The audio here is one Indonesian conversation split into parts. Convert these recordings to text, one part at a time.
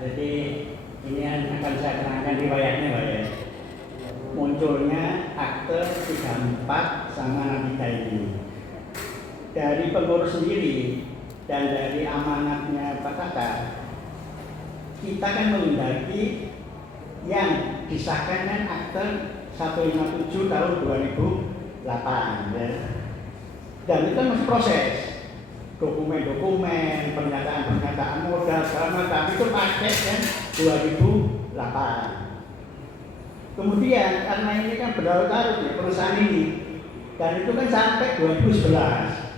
jadi ini akan saya terangkan riwayatnya Pak ya. Munculnya akte 34 sama Nabita ini dari pengurus sendiri dan dari amanatnya Pak Kakak, kita kan menghendaki yang disahkan kan akte 157 tahun 2008 ya. Dan itu kan masih proses dokumen-dokumen, pernyataan-pernyataan modal segala macam itu pakai kan 2008. Kemudian karena ini kan berlarut-larut ya perusahaan ini, dan itu kan sampai 2011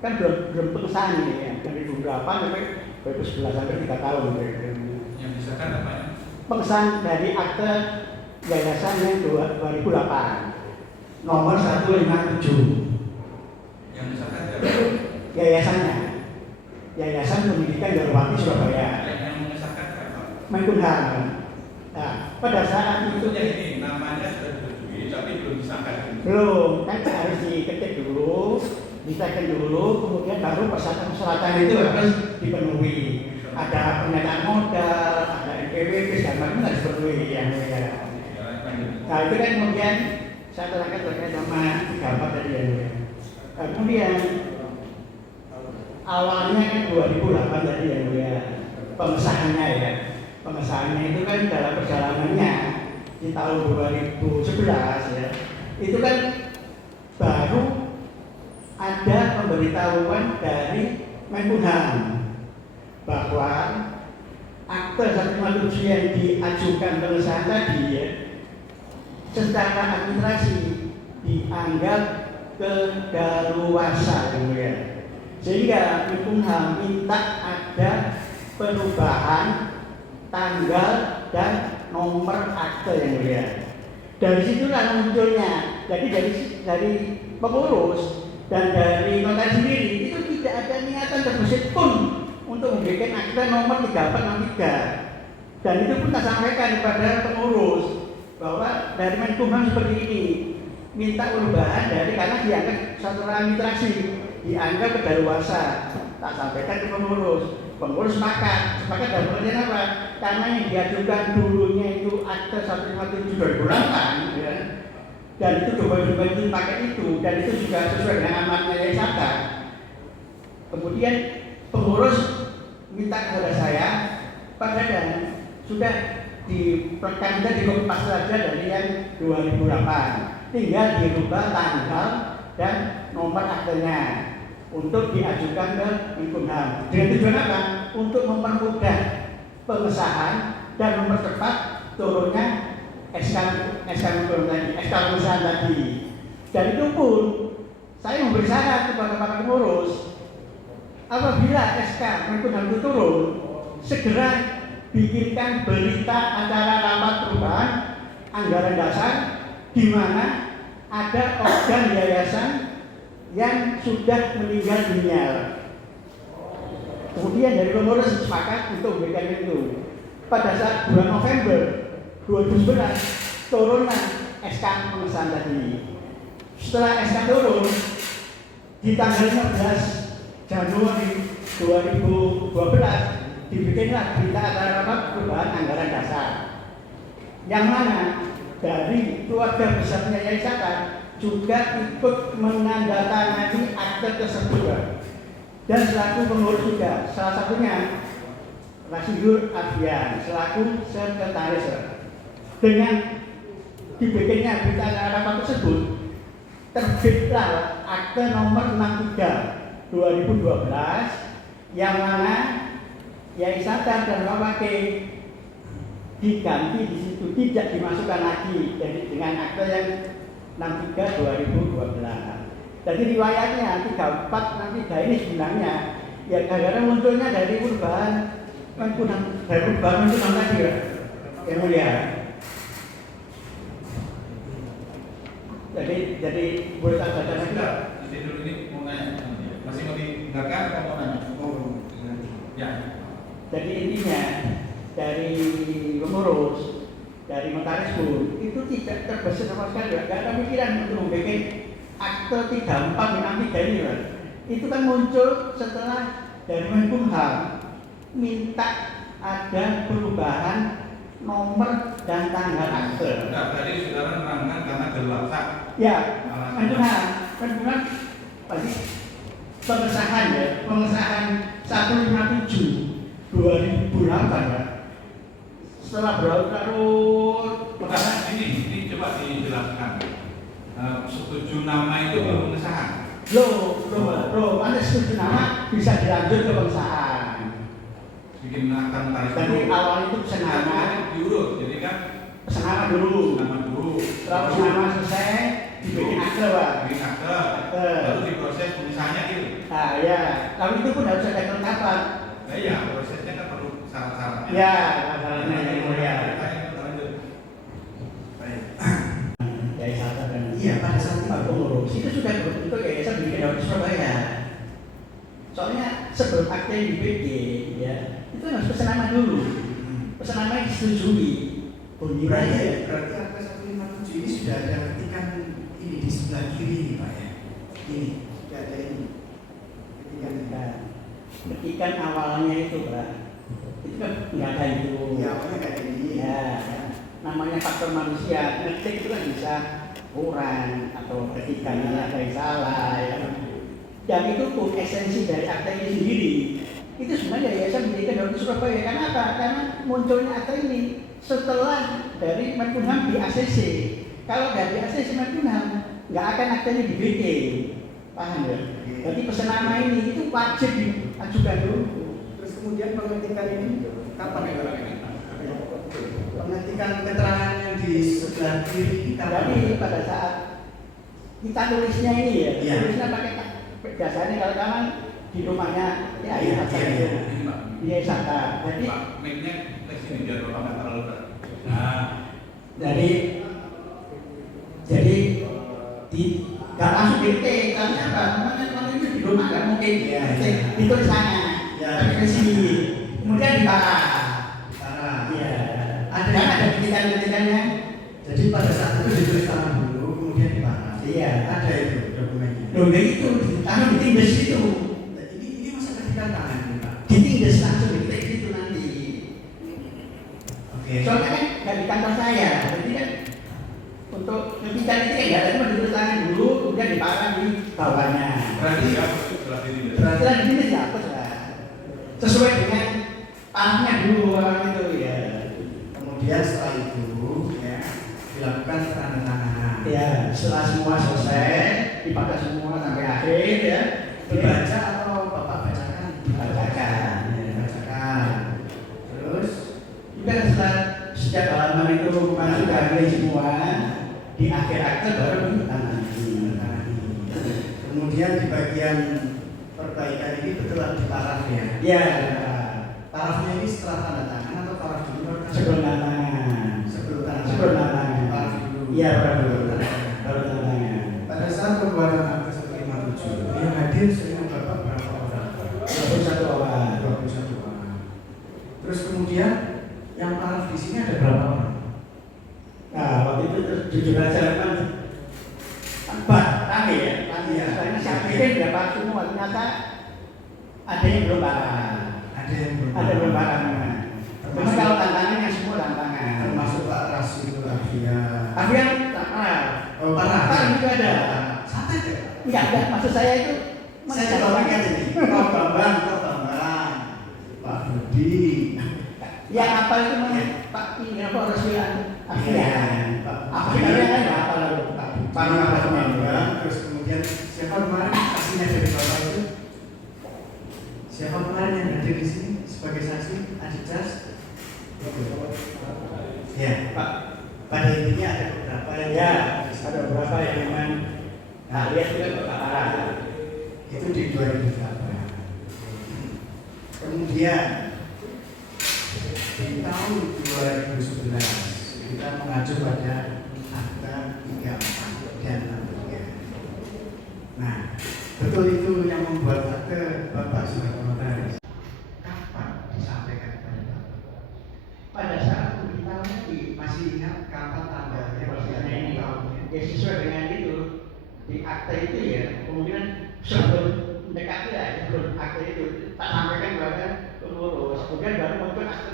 kan belum pengesahan ini ya, dari 2008 sampai 2011 sampai 3 tahun. Yang disahkan apa ya? Pengesahan dari akte yayasan yang 2008 nomor 157. Yang disahkan Yayasannya, Yayasan Pendidikan Darwati Surabaya. yang mengesahkan apa? Menkumham. Nah, pada saat itu Maksudnya ini namanya sudah disetujui tapi belum disahkan. belum, kan harus diketik dulu, disahkan dulu, kemudian baru persyaratan itu harus dipenuhi. Ada pernyataan modal, ada NPWP, segala macam harus dipenuhi yang mulia. Nah itu kan kemudian saya terangkan terkait sama gambar tadi yang mulia. Kemudian awalnya kan 2008 tadi yang mulia, pengesahannya ya. Pengesahannya itu kan dalam perjalanannya di tahun 2011 ya, itu kan baru ada pemberitahuan dari Menkumham bahwa akte 157 yang diajukan pengesahan tadi ya, secara administrasi dianggap kedaluarsa ya. Sehingga Menkumham minta ada perubahan tanggal dan nomor akte yang mulia. Dari situlah munculnya. Jadi dari pengurus dan dari notaris sendiri itu tidak ada niatan terbesit pun untuk membuat akte nomor 3463. Dan itu pun kita sampaikan kepada pengurus bahwa dari Menkumham seperti ini, minta perubahan dari karena dianggap satu administrasi, dianggap kedaluarsa. Tak sampaikan ke pengurus sepakat dalam pengertian apa? Karena yang diajukan dulunya itu akte 157 2008 ya, dan itu coba-coba itu pakai itu, dan itu juga sesuai dengan amanatnya yayasan. Kemudian pengurus minta kepada saya, Pak Dadan, sudah diperkan di kopas saja dari yang 2008, tinggal dirubah tanggal dan nomor aktenya untuk diajukan ke Menkumham. Dengan tujuan apa? Untuk mempermudah pengesahan dan mempercepat turunnya SK pengesahan tadi. Dan itu pun saya memberi syarat kepada para pengurus, apabila SK Menkumham itu turun, segera bikinkan berita acara rapat perubahan anggaran dasar di mana ada organ yayasan yang sudah meninggal dunia. Kemudian dari pengurus sepakat untuk memberikan itu. Pada saat bulan November 2011 turunlah SK pengesahan tadi. Setelah SK turun di tanggal 15 Januari 2012 dibikinlah berita acara rapat perubahan anggaran dasar, yang mana dari keluarga besarnya yayasan juga ikut menandatangani akte tersebut, dan selaku pengurus juga, salah satunya Rasidur Adrian selaku sekretaris. Dengan dibikinnya berita acara rapat tersebut, terbitlah akte nomor 63 2012 yang mana yayasan dan Rawake diganti di situ, tidak dimasukkan lagi jadi dengan akte yang 63 2012. Jadi riwayatnya 34 63 ini sebenarnya ya gara-gara munculnya dari perubahan Menkumham tadi ya, yang mulia. Jadi boleh saya baca lagi? Nanti dulu ini mau nanya, masih mau didengarkan atau mau nanya? Ya. Jadi intinya dari pengurus, dari notaris pun itu tidak terbesit sama sekali, tidak ada pikiran untuk membuat akte 3463 ini Itu kan muncul setelah dari Menkumham minta ada perubahan nomor dan tanggal akte. Enggak, tadi saudara menerangkan karena gelap. Ya, menurut pasti pengesahan ya, pengesahan 157 2008 ya. Setelah berlarut Karena ini coba dijelaskan. Setuju nama itu belum pengesahan. Loh, Anda setuju nama bisa dilanjut ke pengesahan. Bikin akan tarik Jadi awal itu pesan nama, diurut, jadi kan pesan nama dulu. Setelah pesan nama selesai, dibikin akte, Pak. bikin akte, lalu diproses pengesahannya gitu. Nah, ya, lalu itu pun harus ada kelengkapan. Nah iya, prosesnya kan perlu syarat-syaratnya. Ya, masalahnya yang mulia. Lanjut. Baik. Dari sahabat dan Iya, pada saat Pak Pengurus itu sudah berbentuk yayasan bikin daun Surabaya. Soalnya sebelum akte dibikin, ya, itu harus pesan nama dulu. Pesan nama disetujui. Berarti akte 157 ini sudah ada ketikan ini di sebelah kiri ini Pak ya. Ini sudah ada ini. Ketikan awalnya itu, Pak. Itu kan nggak ada itu. Ya, awalnya kayak ini. Ya, namanya faktor manusia. Ngetik itu kan bisa kurang atau ketikannya ada yang salah. Ya. Dan itu pun esensi dari akte ini sendiri. Itu sebenarnya yayasan mendirikan daun Surabaya. Karena apa? Karena munculnya akte ini setelah dari Menkumham di ACC. Kalau dari ACC Menkumham nggak akan akte ini dibikin. Paham ya? Berarti pesan nama ini itu wajib diajukan dulu. Terus kemudian pengetikan ini kapan ya? Pengetikan keterangan yang di sebelah kiri ini kapan? Jadi pada saat kita tulisnya ini ya, Iya. tulisnya pakai biasanya kalau kamu di rumahnya ya Iya, apa iya, itu iya. Ini Pak. dia saka. Jadi Pak, mic-nya ke sini biar Bapak nggak terlalu berat. Nah, jadi di nggak langsung diketik karena apa? Karena itu di rumah nggak mungkin Iya, diketik iya. ditulis sana, Iya. tapi ke sini kemudian diparah. Sarah. Iya. Ada Kan ada ketikan-ketikannya. Jadi pada saat itu ditulis tangan dulu, kemudian dipanas. Iya. Ada itu dokumennya. Loh begitu, karena ditindas itu, Nah, ini masa ketikan tangan ini Pak. ditindas langsung diketik itu nanti. Oke. Soalnya kan nggak di kantor saya, jadi kan untuk ngetikan itu kan nggak ada, cuma ditulis tangan dulu, kemudian diparah di bawahnya. berarti ya setelah ini. Setelah ditindas ya hapus lah, sesuai dengan parahnya dulu orang itu ya. Kemudian setelah itu ya dilakukan penandatanganan. Ya, setelah semua selesai, dipakai semua sampai akhir ya, Dibaca atau Bapak bacakan? dibacakan. Dibacakan. Terus Juga setelah setiap halaman itu masuk ke semua, di akhir akte baru ditangani. kemudian di bagian perbaikan ini betul di paraf ya. Ya, Parafnya ini setelah tanda tangan atau paraf dulu? sebelum tanda tangan. Sebelum tanda Sebelum tanda tangan. Paraf dulu. Iya, baru Tanda tangan. baru tanda tangan. Pada saat pembuatan akte 157 yang hadir sering Bapak berapa orang? 21 orang. 21 orang. Terus kemudian yang paraf di sini ada berapa orang? Nah, waktu itu terus jujur aja kan tempat rame ya. Iya. Soalnya saya pikir berapa semua, ternyata ada yang belum parah. Ada yang belum Ada belum parah. Cuma Termasuk- kalau tantangannya semua tantangan. termasuk Pak Rasul Afia. Tapi yang tak parah. Oh, parah. Parah juga ada. Santai deh. Enggak, maksud saya itu Saya coba ingat ini. Pak Bambang, Pak Budi. ya apa itu namanya? Pak ini apa Rasulan? Iya. Apa namanya kan ya apa lalu? Pak Bambang. Terus kemudian siapa kemarin saksinya dari Bapak itu? Siapa kemarin yang hadir di sini sebagai saksi? Adidas. Ya, Pak. Pada intinya ada beberapa yang Ya, ada beberapa yang memang nah lihat juga Pak parah. itu di 2008. Kemudian di tahun 2011 kita mengacu pada akta 34 dan 63. Nah, betul itu yang membuat akte Bapak sebagai notaris. Kapan disampaikan kepada Bapak? Pada saat kita masih ingat kapan tanggalnya, maksudnya ini tahunnya. Ya sesuai dengan itu di akte itu ya, kemudian sebelum mendekati lah sebelum akte itu tak sampaikan kepada pengurus, kemudian baru muncul akte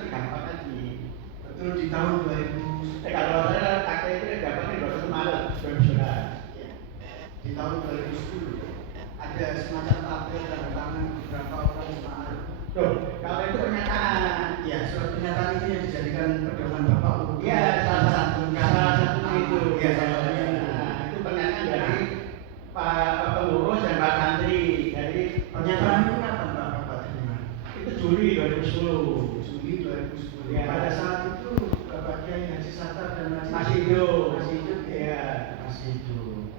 ada semacam tabel tanda tangan beberapa orang jemaah. Loh, kalau itu pernyataan. Ya, surat pernyataan itu yang dijadikan pedoman Bapak untuk Ya, salah satu itu. Ya, salah satunya. Nah, itu pernyataan dari Pak Pengurus dan Pak Santri. Jadi Pernyataan itu kapan Bapak terima? itu Juli 2010. Juli 2010. Ya. Pada saat itu Bapak Kiai Haji Sattar dan Masih hidup. Masih hidup Ya. Masih hidup.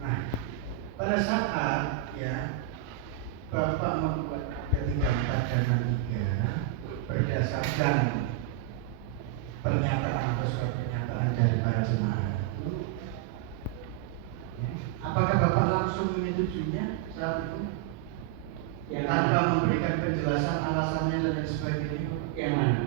Nah, pada saat ya Bapak membuat P34 dan 3 berdasarkan pernyataan atau surat pernyataan dari para jemaah itu, ya, apakah Bapak langsung menyetujuinya saat itu? Yang Tanpa mana? memberikan penjelasan alasannya dan lain sebagainya. Yang mana?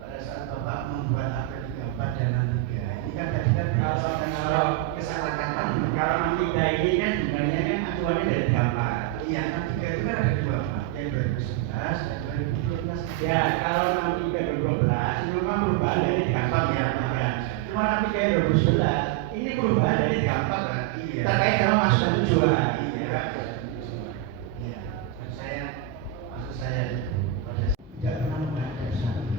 Pada saat Bapak membuat AP34 dan 3 ini kan tadi kan berdasarkan Kalau kesepakatan. kalau nanti ini kan sebenarnya kan acuannya dari gambar. Iya, 3 itu kan ada dua Pak, yang 2011 dan 2012. Ya, kalau nanti 2012 ini memang perubahan dari gambar ya, Pak. Cuma nanti kayak 2011 ini perubahan dari gambar kan. Iya. Terkait sama maksud dan tujuan. Iya. Iya. Maksud saya tidak pernah menghadap saksi.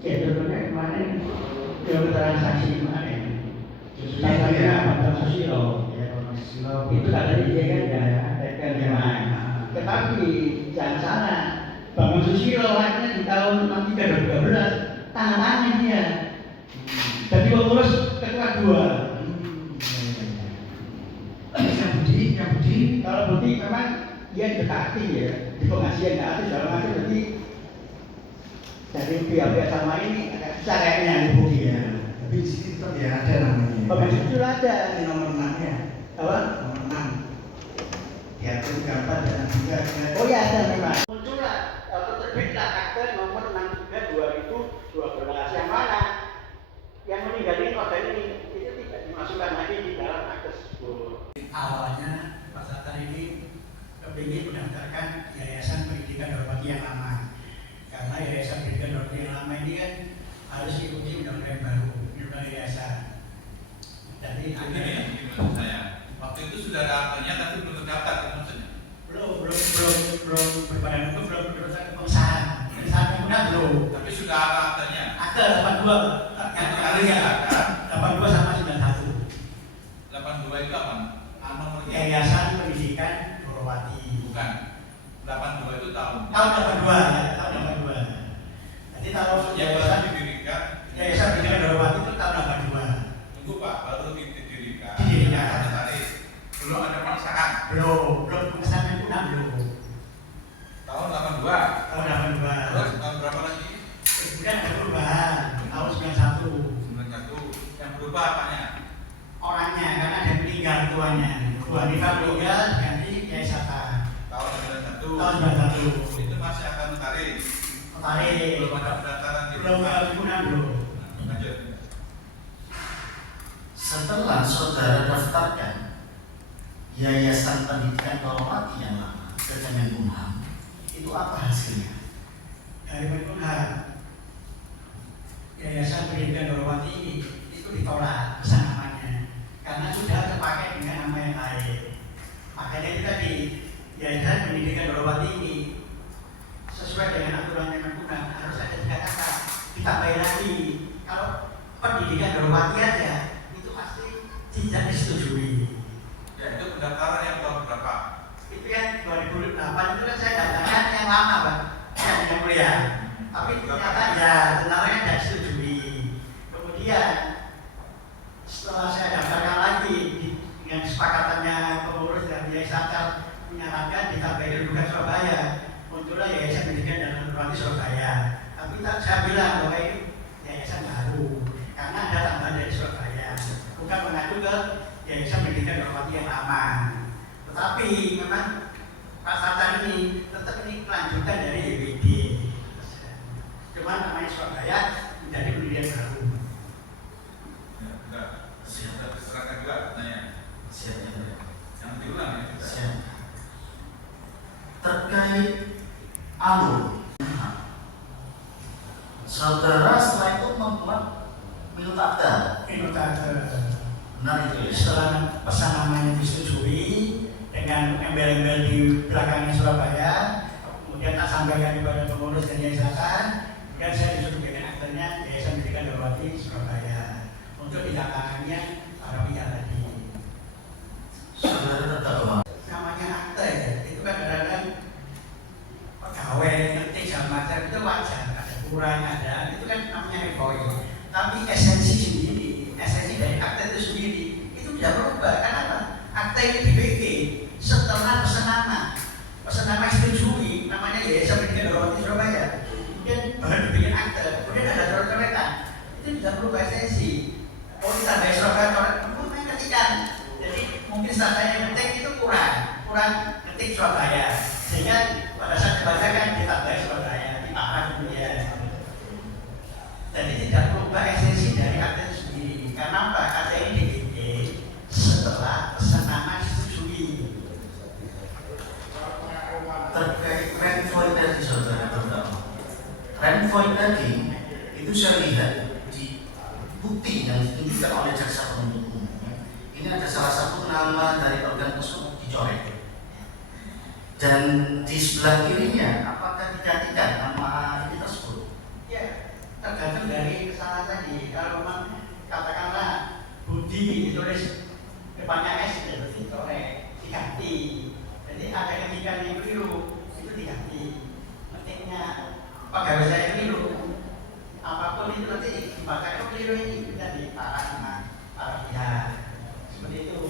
Ya, contohnya kemarin keterangan saksi kemarin. Iya, Contohnya iya. Bambang Susilo. Ya, Bambang Susilo. Itu katanya dia kan ya, memang. Tetapi jangan salah, Bambang Susilo akhirnya di tahun 2013 tanda tangan dia. Jadi pengurus ketua 2. Yang budi, Kalau bukti memang dia dekati ya, di pengajian dekati dalam arti berarti dari pihak-pihak sama ini agak susah kayaknya di bukti ya. Tapi di sini tetap ya ada namanya. Bambang Susilo ada. Ini nomor 6 ya. Apa? Nomor 6. Diatur gambar dan juga. Oh ya ada memang. Muncullah atau terbitlah akte nomor 63/2012 yang mana yang meninggal ini korban ini itu tidak dimasukkan lagi di dalam akte tersebut. Awalnya Pak Sattar ini kepingin mendaftarkan Yayasan Pendidikan Dormati yang lama, karena Yayasan Pendidikan Dormati yang lama ini kan harus diikuti undang-undang baru, undang-undang yayasan. Jadi Ini menurut saya, waktu itu sudah ada aktenya tapi belum terdaftar kan maksudnya? belum berbadan hukum, belum berurusan pengesahan belum. Tapi sudah ada aktenya. Akte 82 yang kalinya 82 sama 91. 82 itu apa? Nomor Yayasan Pendidikan Dormati. bukan. 82 itu tahun. Tahun 82 ya, tahun 82. Jadi kalau Yayasan didirikan. Yayasan Pendidikan Dormati itu tahun 82. Tunggu Pak, baru didirikan. Didirikan. Belum ada pengesahan. Belum pengesahan pun belum. Tahun 82. Tahun 82. Terus tahun berapa lagi? Kemudian ada perubahan tahun 91. 91. Yang berubah apanya? Orangnya karena ada yang meninggal tuanya. Bu Hanifah meninggal ganti Kiai Sattar. Tahun 91. Tahun 91. Itu masih akan tarik. Tarik. Belum ada pendaftaran di Belum ada pimpinan belum. Lanjut. Setelah saudara daftarkan Yayasan Pendidikan Dormati yang lama ke Kemenkumham, itu apa hasilnya? Dari Menkumham, Yayasan Pendidikan Dormati ini itu ditolak pesan namanya karena sudah terpakai dengan nama yang lain. Makanya itu tadi Yayasan Pendidikan Dormati ini sesuai dengan aturan Menkumham harus ada 3 kata ditambahin lagi. Kalau pendidikan Dormati aja itu pasti tidak disetujui. Ya itu pendaftaran yang tahun berapa? Itu yang 2008 itu kan saya daftarkan yang lama Pak, yang mulia. Tapi ternyata ya tentunya tidak disetujui. Kemudian setelah saya daftarkan lagi dengan kesepakatannya pengurus dan Yayasan Sattar menyarankan ditambahin Kedudukan Surabaya, muncullah Yayasan Pendidikan dan Dormati Surabaya. Tapi saya bilang bahwa ini yayasan baru karena ada tambahan dari Surabaya, bukan mengacu ke Yayasan Pendidikan Dormati yang lama. Tetapi memang Pak Sattar ini tetap ini kelanjutan dari YPD. Cuma namanya Surabaya menjadi pendidikan baru. Ya, enggak. Sudah diserahkan juga pertanyaan. Siap. Yang diulang ya. Siap. Terkait alur, saudara setelah itu membuat minut akta. Minta Benar itu ya. Setelah pesan namanya disetujui dengan embel-embel di belakangnya Surabaya, kemudian tak sampaikan kepada pengurus dan yayasan, kemudian saya disuruh bikin aktenya Yayasan Pendidikan Darwati Surabaya untuk ditandatangannya para pihak tadi. Saudara terdakwa. Namanya akte ya, itu kan kadang-kadang pegawai ngetik sama macam itu wajar, ada kurang ada, itu kan namanya revoy. Tapi esensi sendiri, esensi dari akte itu sendiri itu tidak berubah. Kenapa? Akte ini dibikin setelah pesan nama disetujui, namanya Yayasan Pendidikan Darwati Surabaya. Kemudian baru dibikin akte, kemudian ada surat keterangan, itu tidak berubah esensi. Oh ditandai Surabaya, kemudian ketikan. Jadi mungkin saat saya ngetik itu kurang ngetik Surabaya, sehingga pada saat dibacakan ditandai Surabaya, diparah kemudian. Jadi tidak berubah esensi dari akte itu sendiri. Karena apa? Akte ini dibikin setelah pesan nama disetujui. Terkait renvoy tadi saudara terdakwa. Renvoy tadi itu saya lihat di bukti yang ditunjukkan oleh jaksa penuntut umum. Ini ada salah satu nama dari organ tersebut dicoret. Dan di sebelah kirinya apakah digantikan nama ini tersebut? Ya, tergantung dari kesalahan tadi. Kalau memang katakanlah Budi ditulis depannya S ya berarti dicoret, diganti. Jadi ada ketikan yang keliru itu diganti. Pentingnya pegawai saya keliru, apapun itu nanti dibaca itu keliru ini bisa diparah sama para pihak. Seperti itu.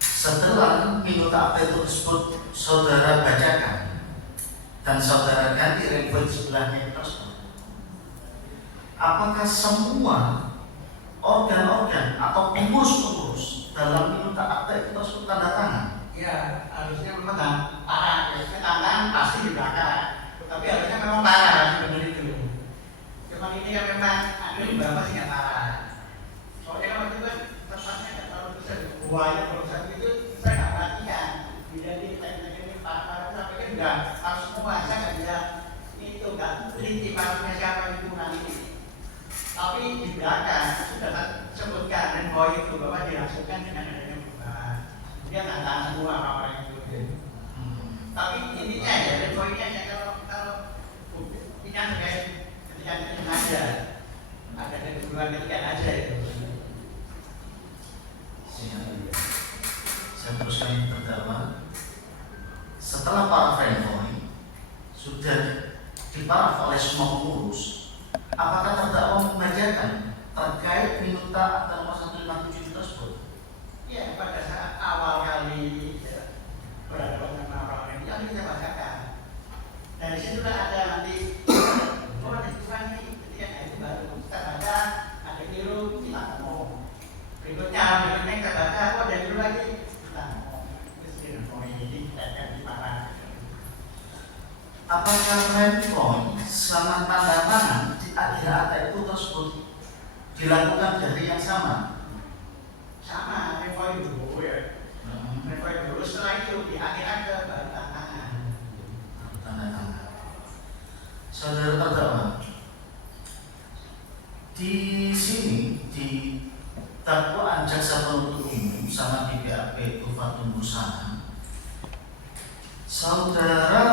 Setelah minuta akte tersebut saudara bacakan dan saudara ganti renvoy sebelahnya tersebut, apakah semua organ-organ atau pengurus-pengurus dalam minuta akte itu tersebut tanda tangan? Ya, harusnya memang parah. Biasanya tangan pasti di belakang, tapi harusnya memang parah sebenarnya itu. Cuma ini kan memang ada beberapa sih yang parah. Soalnya kalau itu kan tempatnya kan kalau besar buaya kalau satu itu saya nggak perhatikan. Jadi teknik parah sampai kan udah harus semua saya nggak bisa itu kan teliti parahnya siapa itu nanti. Tapi di belakang sudah tak sebutkan dan bahwa itu bahwa dilangsungkan dengan adanya perubahan. Dia nggak tahu semua apa-apa yang itu. Tapi intinya ya, dan poinnya ya kalau ini kan terkait ketika itu aja ada kedudukan ketika aja itu. Saya teruskan terdakwa. Setelah para renvoy sudah diparaf oleh semua pengurus, apakah terdakwa membacakan terkait minuta akte nomor 157 tersebut? Ya, pada saat awal kali berhadapan sama orang ini, yang kita bacakan. Dari situ ada nanti, oh ada aturan ini, ketika itu baru kita baca, ada keliru, kita ngomong. Berikutnya kita baca, oh ada keliru lagi, kita ngomong. Jadi kita akan diparah. Apakah renvoy sama tanda tangan di akhir akte itu tersebut dilakukan dari yang sama? Sama, revoy dulu ya. Revoy dulu, setelah itu di akhir ada baru tantangan. Tanda tangan. Saudara terdakwa, di sini di dakwaan jaksa penuntut umum sama di BAP Tufatun Busana, saudara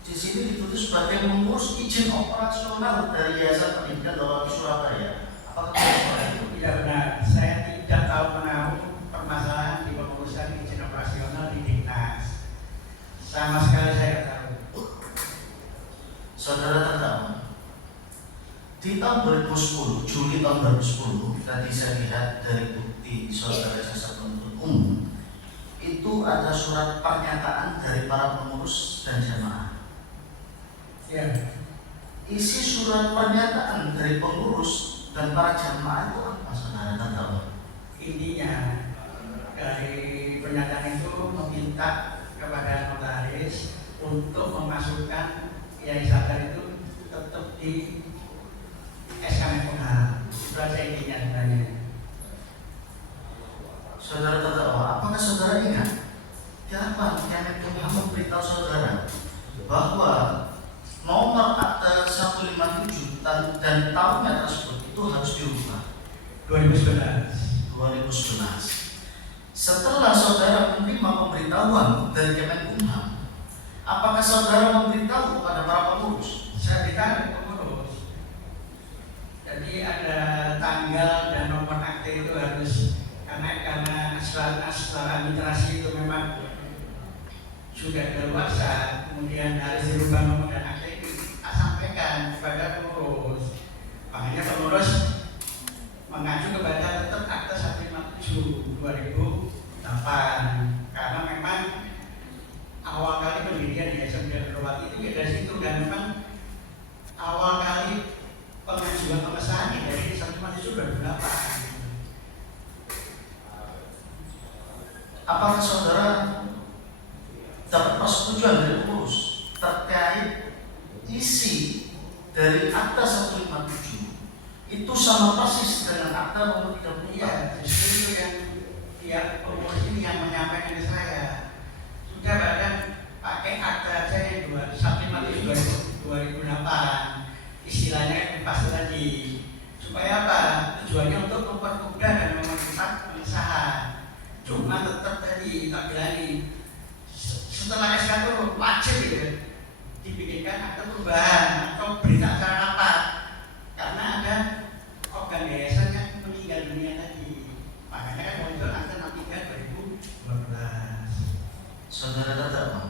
di sini ditulis sebagai mengurus izin operasional dari Yayasan Pendidikan Darwati Surabaya. Apakah seperti itu? Tidak benar, saya tidak tahu menahu permasalahan di pengurusan izin operasional di Dinas. Sama sekali saya tidak tahu. Saudara terdakwa, di tahun 2010, Juli tahun 2010, tadi saya lihat dari bukti saudara jaksa penuntut umum, itu ada surat pernyataan dari para pengurus dan jamaah. Ya, Isi surat pernyataan dari pengurus dan para jamaah itu apa, saudara terdakwa? intinya dari pernyataan itu meminta kepada notaris untuk memasukkan yayasan itu tetap di SK Menkumham. Itu aja intinya sebenarnya. Saudara terdakwa, apakah saudara ingat kapan Kemenkumham memberitahu saudara bahwa nomor akte 157 dan tahunnya tersebut itu harus dirubah? 2011. 2011. Setelah saudara menerima pemberitahuan dari Kemenkumham, apakah saudara memberitahu kepada para pengurus? Saya beritahu pengurus. Jadi ada tanggal dan nomor akte itu harus karena asal administrasi itu memang sudah dewasa, kemudian harus dirubah nomor dan akte itu kita sampaikan kepada pengurus. Makanya pengurus mengacu kepada tetap akte 157 2008 karena memang awal kali pendirian di SMK Derwati itu ya dari situ, dan memang awal kali pengajuan pengesahan dari 157 2008. Apakah saudara dapat persetujuan dari pengurus terkait isi dari akta 157 itu sama persis dengan akta nomor 34? Iya, justru itu yang pihak pengurus ini yang menyampaikan ke saya. Sudah bahkan pakai akta aja yang 157 2008, istilahnya pas tadi. Supaya apa? Tujuannya untuk mempermudah dan mempercepat pengesahan. Cuma tetap tadi tak bilangin setelah SK itu wajib gitu dibikinkan akte perubahan atau berita acara apa karena ada organ yayasan yang meninggal dunia tadi, makanya kan muncul akte 63 2012. Saudara tahu?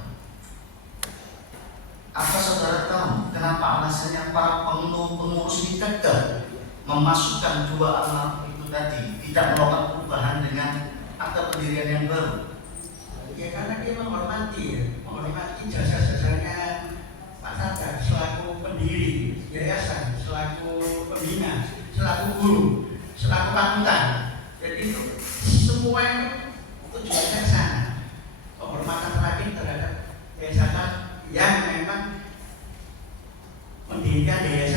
Apa saudara tahu kenapa alasannya para pengurus ini gagal memasukkan dua almarhum itu tadi, tidak melakukan perubahan dengan akta pendirian yang baru? Ya karena dia menghormati jasa-jasanya Pak Sadar selaku pendiri yayasan, selaku pembina, selaku guru, selaku panutan. Jadi itu semua yang tujuannya ke sana. Penghormatan terakhir terhadap yayasan yang memang mendirikan yayasan